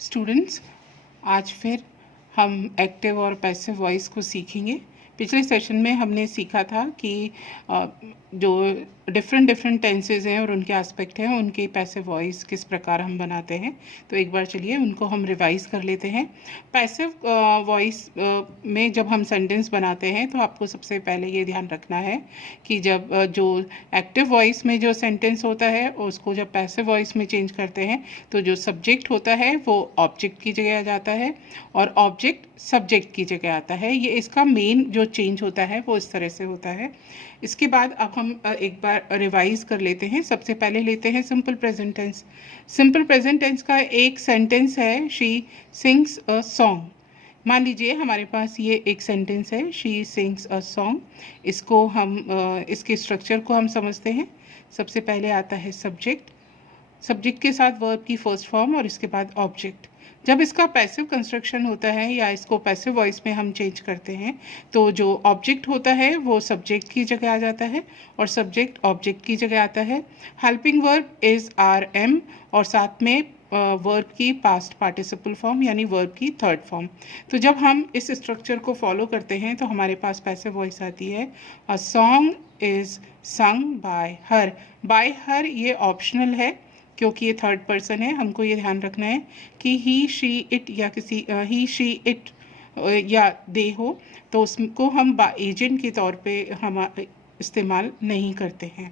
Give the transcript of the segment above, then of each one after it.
Students, आज फिर हम एक्टिव और पैसिव वॉइस को सीखेंगे। पिछले सेशन में हमने सीखा था कि जो डिफरेंट टेंसेस हैं और उनके एस्पेक्ट हैं, उनकी पैसिव वॉइस किस प्रकार हम बनाते हैं। तो एक बार चलिए उनको हम रिवाइज कर लेते हैं। पैसिव वॉइस में जब हम सेंटेंस बनाते हैं तो आपको सबसे पहले ये ध्यान रखना है कि जब जो एक्टिव वॉइस में जो सेंटेंस होता है उसको जब पैसिव वॉइस में चेंज करते हैं तो जो सब्जेक्ट होता है वो ऑब्जेक्ट की जगह आ जाता है और ऑब्जेक्ट सब्जेक्ट की जगह आता है। ये इसका मेन जो चेंज होता है वो इस तरह से होता है। इसके बाद अब हम एक बार रिवाइज कर लेते हैं। सबसे पहले लेते हैं simple present tense. Simple present tense का एक सेंटेंस है, शी सिंग्स अ सॉन्ग। मान लीजिए हमारे पास ये एक सेंटेंस है, शी सिंग्स अ सॉन्ग। इसको हम इसके स्ट्रक्चर को हम समझते हैं। सबसे पहले आता है सब्जेक्ट, सब्जेक्ट के साथ वर्ब की फर्स्ट फॉर्म और इसके बाद ऑब्जेक्ट। जब इसका पैसिव कंस्ट्रक्शन होता है या इसको पैसिव वॉइस में हम चेंज करते हैं तो जो ऑब्जेक्ट होता है वो सब्जेक्ट की जगह आ जाता है और सब्जेक्ट ऑब्जेक्ट की जगह आता है। Helping verb is are am और साथ में वर्ब की पास्ट पार्टिसिपल फॉर्म यानी वर्ब की थर्ड फॉर्म। तो जब हम इस स्ट्रक्चर को फॉलो करते हैं तो हमारे पास पैसिव वॉइस आती है, a song is sung by her. Bye her ये ऑप्शनल है क्योंकि ये थर्ड पर्सन है। हमको ये ध्यान रखना है कि ही शी इट या किसी ही शी इट या दे हो तो उसको हम एजेंट के तौर पे हम इस्तेमाल नहीं करते हैं।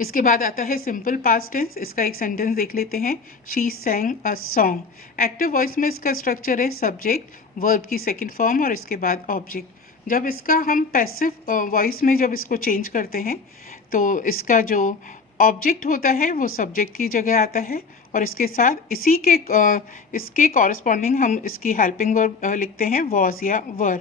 इसके बाद आता है सिंपल पास्ट टेंस। इसका एक सेंटेंस देख लेते हैं, she सैंग a song. Active voice में इसका स्ट्रक्चर है सब्जेक्ट, वर्ब की सेकेंड फॉर्म और इसके बाद ऑब्जेक्ट। जब इसका हम पैसिव वॉइस में जब इसको चेंज करते हैं तो इसका जो ऑब्जेक्ट होता है वो सब्जेक्ट की जगह आता है और इसके साथ इसके कॉरस्पॉन्डिंग हम इसकी हेल्पिंग वर्ब लिखते हैं, वॉज या वर।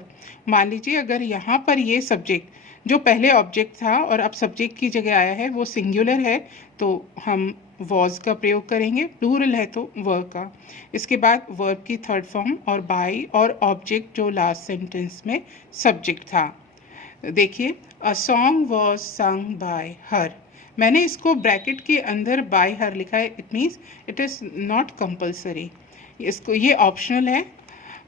मान लीजिए अगर यहाँ पर ये सब्जेक्ट जो पहले ऑब्जेक्ट था और अब सब्जेक्ट की जगह आया है वो सिंगुलर है तो हम वॉज का प्रयोग करेंगे, प्लूरल है तो वर का। इसके बाद वर्ब की थर्ड फॉर्म और बाय और ऑब्जेक्ट जो लास्ट सेंटेंस में सब्जेक्ट था। देखिए, a song was sung by हर। मैंने इसको ब्रैकेट के अंदर बाय हर लिखा है, it means it is not compulsory, इसको ये ऑप्शनल है।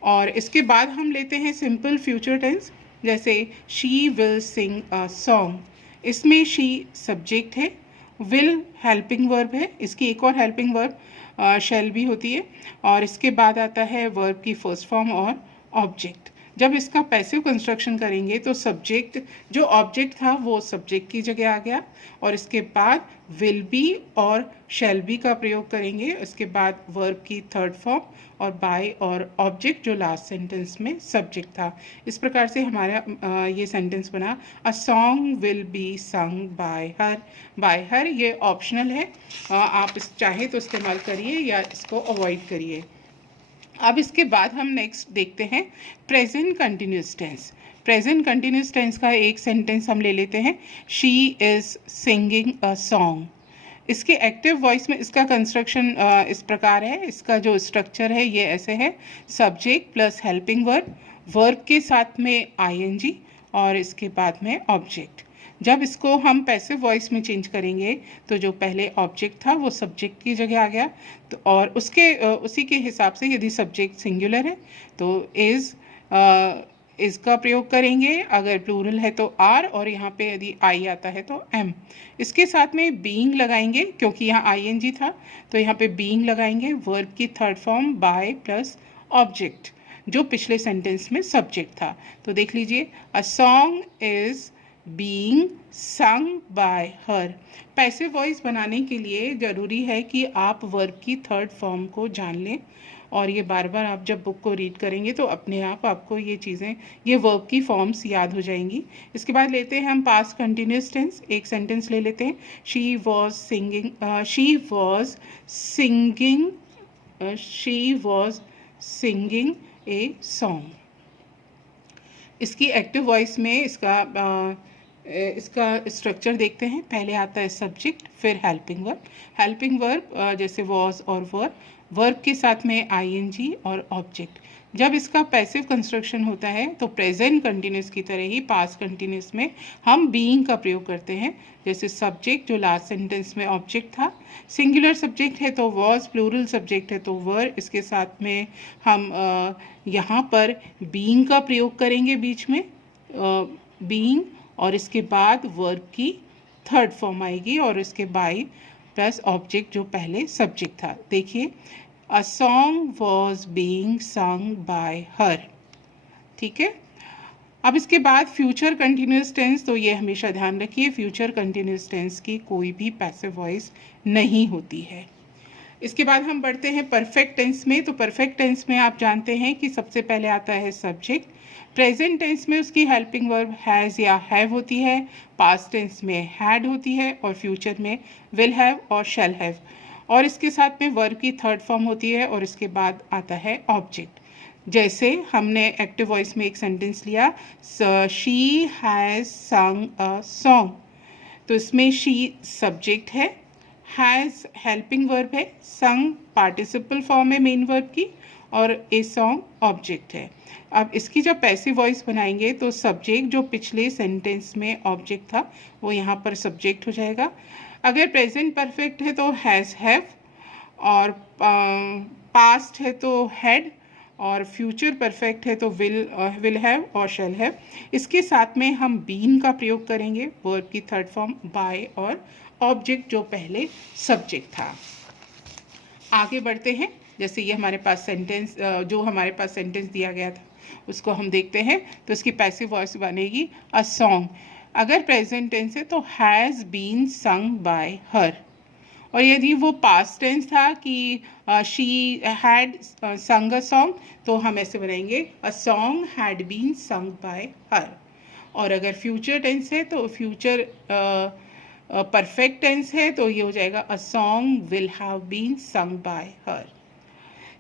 और इसके बाद हम लेते हैं सिंपल फ्यूचर टेंस, जैसे she will sing a song. इसमें शी सब्जेक्ट है, विल हेल्पिंग वर्ब है, इसकी एक और हेल्पिंग वर्ब शैल भी होती है और इसके बाद आता है वर्ब की फर्स्ट फॉर्म और ऑब्जेक्ट। जब इसका पैसिव कंस्ट्रक्शन करेंगे तो सब्जेक्ट जो ऑब्जेक्ट था वो सब्जेक्ट की जगह आ गया और इसके बाद विल बी और शैल बी का प्रयोग करेंगे। इसके बाद वर्ब की थर्ड फॉर्म और बाय और ऑब्जेक्ट जो लास्ट सेंटेंस में सब्जेक्ट था। इस प्रकार से हमारा ये सेंटेंस बना, अ song will be sung by her. Bye her ये ऑप्शनल है, आप चाहे तो इस्तेमाल करिए या इसको अवॉइड करिए। अब इसके बाद हम नेक्स्ट देखते हैं present continuous tense. Present continuous tense का एक सेंटेंस हम ले लेते हैं, she is singing a song. इसके एक्टिव वॉइस में इसका कंस्ट्रक्शन इस प्रकार है, इसका जो स्ट्रक्चर है ये ऐसे है, subject plus helping verb, verb के साथ में आईएनजी और इसके बाद में ऑब्जेक्ट। जब इसको हम पैसिव वॉइस में चेंज करेंगे तो जो पहले ऑब्जेक्ट था वो सब्जेक्ट की जगह आ गया तो और उसी के हिसाब से यदि सब्जेक्ट सिंगुलर है तो इज़ इसका प्रयोग करेंगे, अगर प्लूरल है तो आर और यहाँ पे यदि आई आता है तो एम। इसके साथ में बीइंग लगाएंगे क्योंकि यहाँ आईएनजी था तो यहाँ पे बीइंग लगाएंगे, वर्ब की third form by plus object जो पिछले सेंटेंस में सब्जेक्ट था। तो देख लीजिए, a song is being sung by her. Passive voice बनाने के लिए ज़रूरी है कि आप वर्ब की थर्ड फॉर्म को जान लें और ये बार बार आप जब बुक को रीड करेंगे तो अपने आप आपको ये चीज़ें, ये वर्ब की फॉर्म्स याद हो जाएंगी। इसके बाद लेते हैं हम पास्ट कंटिन्यूस टेंस। एक सेंटेंस ले लेते हैं, she was singing a song. इसकी एक्टिव वॉइस में इसका इसका स्ट्रक्चर देखते हैं। पहले आता है सब्जेक्ट, फिर हेल्पिंग वर्ब। हेल्पिंग वर्ब जैसे वॉज और वर, वर्ब के साथ में आईएनजी और ऑब्जेक्ट। जब इसका पैसिव कंस्ट्रक्शन होता है तो प्रेजेंट कंटिन्यूस की तरह ही पास्ट कंटिन्यूस में हम बीइंग का प्रयोग करते हैं। जैसे सब्जेक्ट जो लास्ट सेंटेंस में ऑब्जेक्ट था, सिंगुलर सब्जेक्ट है तो वॉज, प्लूरल सब्जेक्ट है तो वर। इसके साथ में हम यहाँ पर बीइंग का प्रयोग करेंगे बीच में, बीइंग, और इसके बाद वर्ब की थर्ड फॉर्म आएगी और इसके बाय प्लस ऑब्जेक्ट जो पहले सब्जेक्ट था। देखिए, a song was being sung by her. ठीक है। अब इसके बाद फ्यूचर कंटिन्यूस टेंस, तो ये हमेशा ध्यान रखिए, फ्यूचर कंटिन्यूस टेंस की कोई भी पैसिव वॉइस नहीं होती है। इसके बाद हम बढ़ते हैं परफेक्ट टेंस में। तो परफेक्ट टेंस में आप जानते हैं कि सबसे पहले आता है सब्जेक्ट। प्रेजेंट टेंस में उसकी हेल्पिंग वर्ब हैज़ या हैव होती है, पास्ट टेंस में हैड होती है और फ्यूचर में विल हैव और शैल हैव, और इसके साथ में वर्ब की थर्ड फॉर्म होती है और इसके बाद आता है ऑब्जेक्ट। जैसे हमने एक्टिव वॉइस में एक सेंटेंस लिया, शी हैज़ सung अ सॉन्ग, तो इसमें शी सब्जेक्ट है, हैज़ हेल्पिंग वर्ब है, सung पार्टिसिपल फॉर्म है मेन वर्ब की, और ए सॉन्ग ऑब्जेक्ट है। अब इसकी जब पैसिव वॉइस बनाएंगे तो सब्जेक्ट जो पिछले सेंटेंस में ऑब्जेक्ट था वो यहाँ पर सब्जेक्ट हो जाएगा। अगर प्रेजेंट परफेक्ट है तो हैज़ हैव, और पास्ट है तो हैड, और फ्यूचर परफेक्ट है तो विल हैव और शैल हैव। इसके साथ में हम बीन का प्रयोग करेंगे, वर्ब की थर्ड फॉर्म बाय, और ऑब्जेक्ट जो पहले सब्जेक्ट था। आगे बढ़ते हैं। जैसे ये हमारे पास सेंटेंस, जो हमारे पास सेंटेंस दिया गया था उसको हम देखते हैं। तो इसकी पैसिव वॉइस बनेगी अ सॉन्ग। अगर प्रेजेंट टेंस है तो has been sung by her, और यदि वो पास्ट टेंस था कि she had sung a song, तो हम ऐसे बनाएंगे a song had been sung by her. और अगर फ्यूचर टेंस है तो फ्यूचर परफेक्ट टेंस है तो ये हो जाएगा a song will have been sung by her.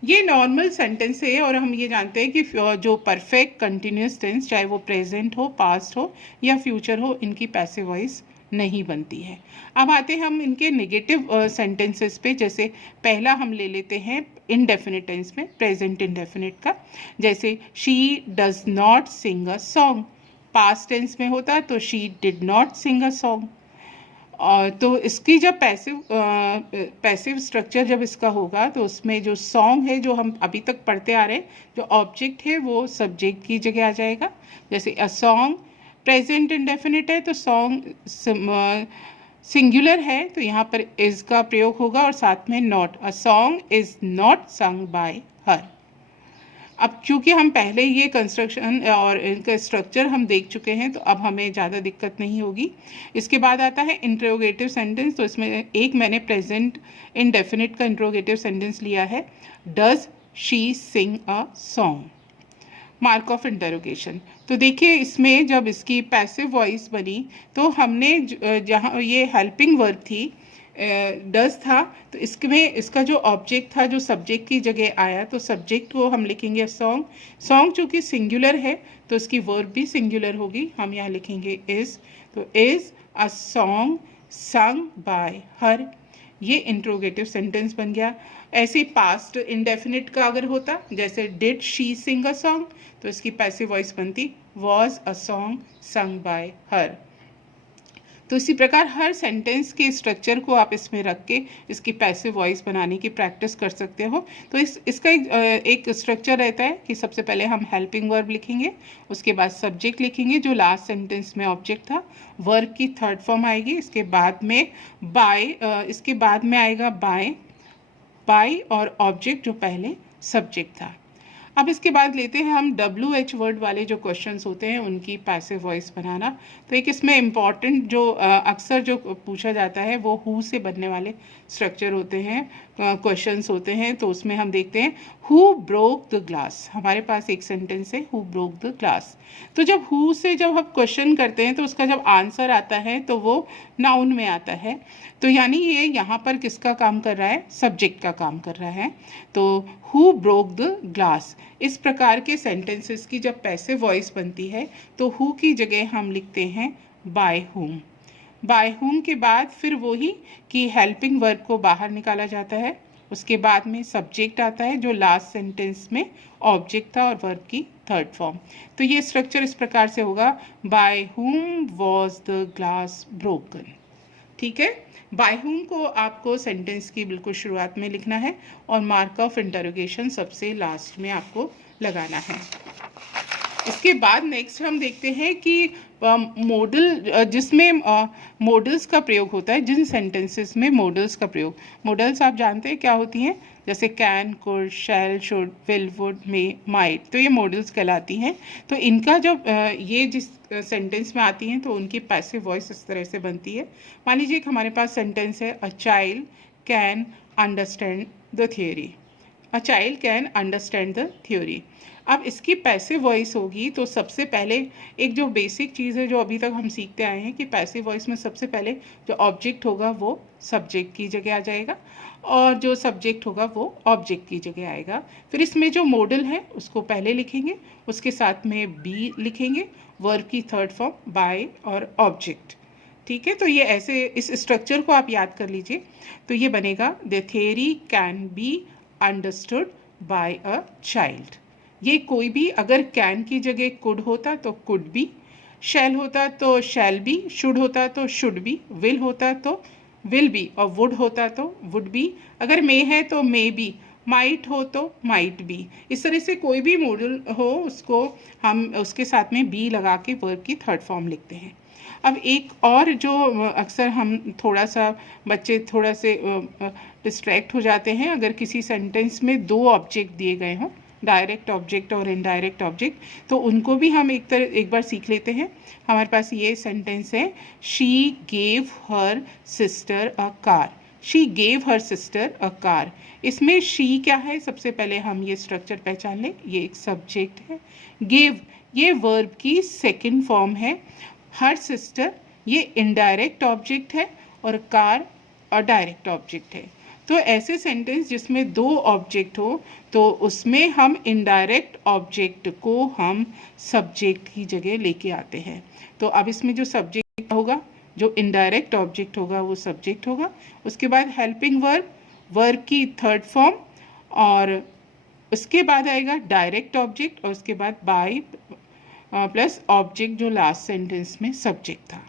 ये नॉर्मल सेंटेंस है और हम ये जानते हैं कि जो परफेक्ट कंटिन्यूस टेंस, चाहे वो प्रेजेंट हो, पास्ट हो या फ्यूचर हो, इनकी पैसिव वॉइस नहीं बनती है। अब आते हैं हम इनके नेगेटिव सेंटेंसेस पे। जैसे पहला हम ले लेते हैं इनडेफिनिट टेंस में, प्रेजेंट इनडेफिनिट का। जैसे she does not sing a song, past tense में होता तो she did not sing a song. तो इसकी जब पैसिव स्ट्रक्चर जब इसका होगा तो उसमें जो सॉन्ग है जो हम अभी तक पढ़ते आ रहे हैं, जो ऑब्जेक्ट है वो सब्जेक्ट की जगह आ जाएगा। जैसे अ सॉन्ग प्रेजेंट इंडेफिनिट है तो सॉन्ग सिंगुलर है तो यहाँ पर इज़ का प्रयोग होगा और साथ में not, a song is not sung by हर। अब क्योंकि हम पहले ये कंस्ट्रक्शन और इनका स्ट्रक्चर हम देख चुके हैं तो अब हमें ज़्यादा दिक्कत नहीं होगी। इसके बाद आता है इंट्रोगेटिव सेंटेंस। तो इसमें एक मैंने प्रेजेंट इनडेफिनिट का इंट्रोगेटिव सेंटेंस लिया है, does she Singh a song, mark of interrogation. तो देखिए इसमें जब इसकी पैसिव वॉइस बनी तो हमने जहाँ ये हेल्पिंग वर्ब थी, डज था, तो इसमें इसका जो ऑब्जेक्ट था जो सब्जेक्ट की जगह आया तो सब्जेक्ट को हम लिखेंगे सॉन्ग। सॉन्ग चूँकि सिंगुलर है तो इसकी वर्ब भी सिंगुलर होगी, हम यहाँ लिखेंगे इज़। तो is a song sung by her, ये इंट्रोगेटिव सेंटेंस बन गया। ऐसे पास्ट इंडेफिनिट का अगर होता, जैसे did she Singh a song, तो इसकी पैसिव वॉइस बनती was a song sung by हर। तो इसी प्रकार हर सेंटेंस के स्ट्रक्चर को आप इसमें रख के इसकी पैसिव वॉइस बनाने की प्रैक्टिस कर सकते हो। तो इसका एक स्ट्रक्चर रहता है कि सबसे पहले हम हेल्पिंग वर्ब लिखेंगे, उसके बाद सब्जेक्ट लिखेंगे जो लास्ट सेंटेंस में ऑब्जेक्ट था, वर्ब की थर्ड फॉर्म आएगी, इसके बाद में बाय, इसके बाद में आएगा बाय और ऑब्जेक्ट जो पहले सब्जेक्ट था। अब इसके बाद लेते हैं हम WH वर्ड वाले जो क्वेश्चंस होते हैं उनकी पैसिव वॉइस बनाना। तो एक इसमें इम्पॉर्टेंट जो अक्सर जो पूछा जाता है वो हु से बनने वाले स्ट्रक्चर होते हैं, क्वेश्चंस होते हैं। तो उसमें हम देखते हैं हु ब्रोक द ग्लास, हमारे पास एक सेंटेंस है हु ब्रोक द ग्लास। तो जब हु से जब हम क्वेश्चन करते हैं तो उसका जब आंसर आता है तो वो नाउन में आता है, तो यानी ये यहाँ पर किसका काम कर रहा है, सब्जेक्ट का काम कर रहा है। तो हु ब्रोक द ग्लास, इस प्रकार के सेंटेंसेस की जब पैसिव वॉइस बनती है तो हु की जगह हम लिखते हैं बाय whom। बाय whom के बाद फिर वही कि हेल्पिंग वर्ब को बाहर निकाला जाता है, उसके बाद में सब्जेक्ट आता है जो लास्ट सेंटेंस में ऑब्जेक्ट था और वर्ब की थर्ड फॉर्म। तो ये स्ट्रक्चर इस प्रकार से होगा, bye whom was the glass broken। ठीक है, बाय whom को आपको सेंटेंस की बिल्कुल शुरुआत में लिखना है और मार्क ऑफ इंटरोगेशन सबसे लास्ट में आपको लगाना है। इसके बाद नेक्स्ट हम देखते हैं कि मॉडल, जिसमें मॉडल्स का प्रयोग होता है, जिन सेंटेंसेस में मॉडल्स का प्रयोग, मॉडल्स आप जानते हैं क्या होती हैं, जैसे can, could, shall, should, will, would, may, might, तो ये मॉडल्स कहलाती हैं। तो इनका जब ये जिस सेंटेंस में आती हैं तो उनकी पैसिव वॉइस इस तरह से बनती है। मान लीजिए कि हमारे पास सेंटेंस है, a child can understand the theory. A child can understand the theory. अब इसकी पैसिव वॉइस होगी तो सबसे पहले एक जो बेसिक चीज़ है जो अभी तक हम सीखते आए हैं कि पैसिव वॉइस में सबसे पहले जो ऑब्जेक्ट होगा वो सब्जेक्ट की जगह आ जाएगा और जो सब्जेक्ट होगा वो ऑब्जेक्ट की जगह आएगा। फिर इसमें जो मॉडल है उसको पहले लिखेंगे, उसके साथ में बी लिखेंगे, वर्ब की थर्ड फॉर्म बाय और ऑब्जेक्ट। ठीक है, तो ये ऐसे इस स्ट्रक्चर को आप याद कर लीजिए। तो ये बनेगा, the theory can be understood by a child. ये कोई भी अगर कैन की जगह कुड होता तो कुड बी, शैल होता तो शैल बी, शुड होता तो शुड बी, विल होता तो विल बी और वुड होता तो वुड बी, अगर मे है तो मे बी, माइट हो तो माइट बी। इस तरह से कोई भी मॉडल हो उसको हम उसके साथ में बी लगा के वर्ब की थर्ड फॉर्म लिखते हैं। अब एक और जो अक्सर हम थोड़ा सा बच्चे थोड़ा से डिस्ट्रैक्ट हो जाते हैं, अगर किसी सेंटेंस में दो ऑब्जेक्ट दिए गए हों, डायरेक्ट ऑब्जेक्ट और इनडायरेक्ट ऑब्जेक्ट, तो उनको भी हम एक बार सीख लेते हैं। हमारे पास ये सेंटेंस है, she gave her sister a car. She gave her sister a car. इसमें शी क्या है, सबसे पहले हम ये स्ट्रक्चर पहचान लें। ये एक सब्जेक्ट है, गेव ये वर्ब की सेकेंड फॉर्म है, हर सिस्टर ये इनडायरेक्ट ऑब्जेक्ट है और कार और डायरेक्ट ऑब्जेक्ट है। तो ऐसे सेंटेंस जिसमें दो ऑब्जेक्ट हो तो उसमें हम इनडायरेक्ट ऑब्जेक्ट को हम सब्जेक्ट की जगह लेके आते हैं। तो अब इसमें जो सब्जेक्ट होगा, जो इनडायरेक्ट ऑब्जेक्ट होगा वो सब्जेक्ट होगा, उसके बाद हेल्पिंग वर्ब, वर्ब की थर्ड फॉर्म, और उसके बाद आएगा डायरेक्ट ऑब्जेक्ट और उसके बाद बाय प्लस ऑब्जेक्ट जो लास्ट सेंटेंस में सब्जेक्ट था।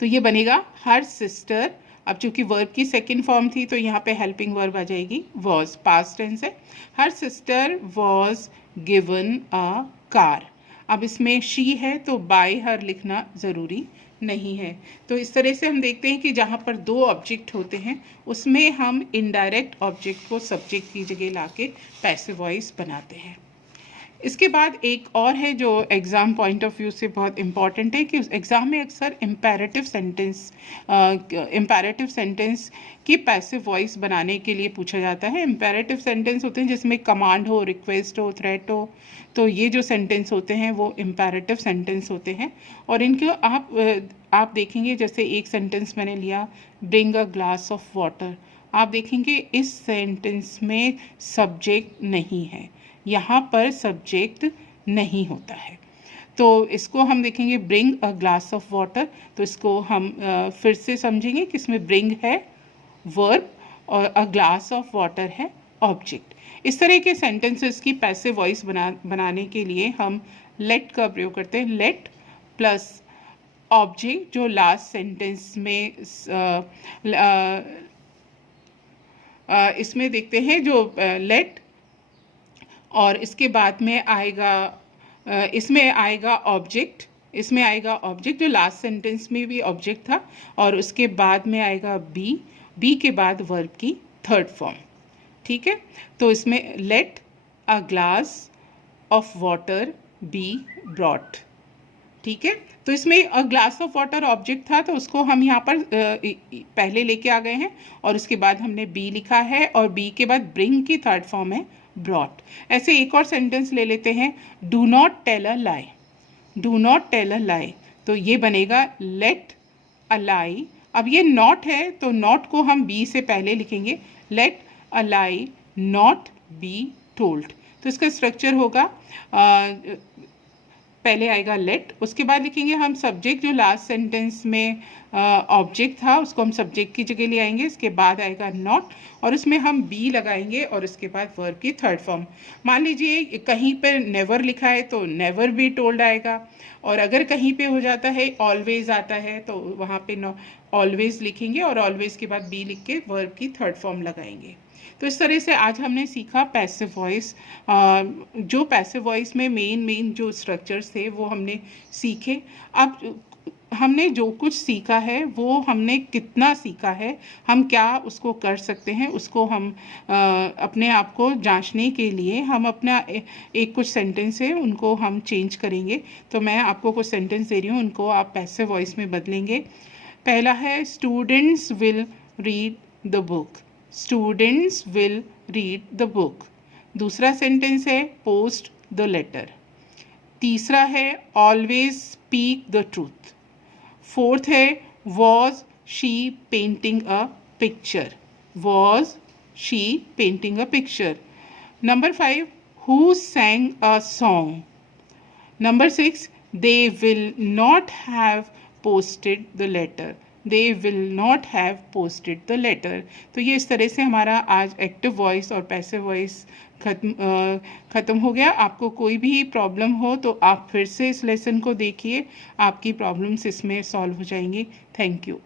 तो ये बनेगा हर सिस्टर। अब चूंकि वर्ब की सेकंड फॉर्म थी तो यहाँ पे हेल्पिंग वर्ब आ जाएगी, वॉज, पास्ट टेंस है। Her sister was given a car. अब इसमें शी है तो बाय हर लिखना ज़रूरी नहीं है। तो इस तरह से हम देखते हैं कि जहाँ पर दो ऑब्जेक्ट होते हैं उसमें हम इनडायरेक्ट ऑब्जेक्ट को सब्जेक्ट की जगह लाके पैसिव वॉइस बनाते हैं। इसके बाद एक और है जो एग्ज़ाम पॉइंट ऑफ व्यू से बहुत इम्पॉर्टेंट है कि उस एग्ज़ाम में अक्सर इम्पेरेटिव सेंटेंस की पैसिव वॉइस बनाने के लिए पूछा जाता है। इम्पेरेटिव सेंटेंस होते हैं जिसमें कमांड हो, रिक्वेस्ट हो, थ्रेट हो, तो ये जो सेंटेंस होते हैं वो इम्पेरेटिव सेंटेंस होते हैं। और इनको आप देखेंगे, जैसे एक सेंटेंस मैंने लिया, bring a glass of water. आप देखेंगे इस सेंटेंस में सब्जेक्ट नहीं है, यहाँ पर सब्जेक्ट नहीं होता है। तो इसको हम देखेंगे bring a glass of water, तो इसको हम फिर से समझेंगे कि इसमें ब्रिंग है वर्ब और अ ग्लास ऑफ वाटर है ऑब्जेक्ट। इस तरह के सेंटेंसेस की पैसिव वॉइस बनाने के लिए हम लेट का प्रयोग करते हैं। लेट प्लस ऑब्जेक्ट जो लास्ट सेंटेंस में इसमें देखते हैं जो लेट, और इसके बाद में आएगा इसमें आएगा ऑब्जेक्ट, इसमें आएगा ऑब्जेक्ट जो लास्ट सेंटेंस में भी ऑब्जेक्ट था, और उसके बाद में आएगा बी, बी के बाद वर्ब की थर्ड फॉर्म। ठीक है, तो इसमें let a glass of water be brought. ठीक है, तो इसमें a glass of water object था तो उसको हम यहाँ पर पहले लेके आ गए हैं और उसके बाद हमने बी लिखा है और बी के बाद ब्रिंग की थर्ड फॉर्म है ब्रॉट। ऐसे एक और सेंटेंस ले लेते हैं, do not tell a lie. Do not tell a lie, तो ये बनेगा लेट अ लाई। अब ये नॉट है तो नॉट को हम बी से पहले लिखेंगे, let a lie not be told. तो इसका स्ट्रक्चर होगा पहले आएगा लेट, उसके बाद लिखेंगे हम सब्जेक्ट, जो लास्ट सेंटेंस में ऑब्जेक्ट था उसको हम सब्जेक्ट की जगह ले आएंगे। इसके बाद आएगा नॉट और उसमें हम बी लगाएंगे और उसके बाद वर्ब की थर्ड फॉर्म। मान लीजिए कहीं पर नेवर लिखा है तो नेवर बी टोल्ड आएगा, और अगर कहीं पे हो जाता है ऑलवेज आता है तो वहाँ पे ऑलवेज लिखेंगे और ऑलवेज के बाद बी लिख के वर्ब की थर्ड फॉर्म लगाएंगे। तो इस तरह से आज हमने सीखा पैसिव वॉइस। जो पैसिव वॉइस में मेन जो स्ट्रक्चर्स थे वो हमने सीखे। अब हमने जो कुछ सीखा है वो हमने कितना सीखा है, हम क्या उसको कर सकते हैं, उसको हम अपने आप को जांचने के लिए हम अपना एक कुछ सेंटेंस है उनको हम चेंज करेंगे। तो मैं आपको कुछ सेंटेंस दे रही हूँ, उनको आप पैसिव वॉइस में बदलेंगे। पहला है students will read the book, students will read the book. दूसरा सेंटेंस है पोस्ट द लेटर। तीसरा है always speak the truth. Fourth है was she painting a picture, was she painting a picture. Number 5 who sang a song. Number 6, they will not have posted the letter. They will not have posted the letter. तो ये इस तरह से हमारा आज active voice और passive voice ख़त्म हो गया। आपको कोई भी प्रॉब्लम हो तो आप फिर से इस लेसन को देखिए, आपकी प्रॉब्लम्स इसमें सॉल्व हो जाएंगी। Thank you.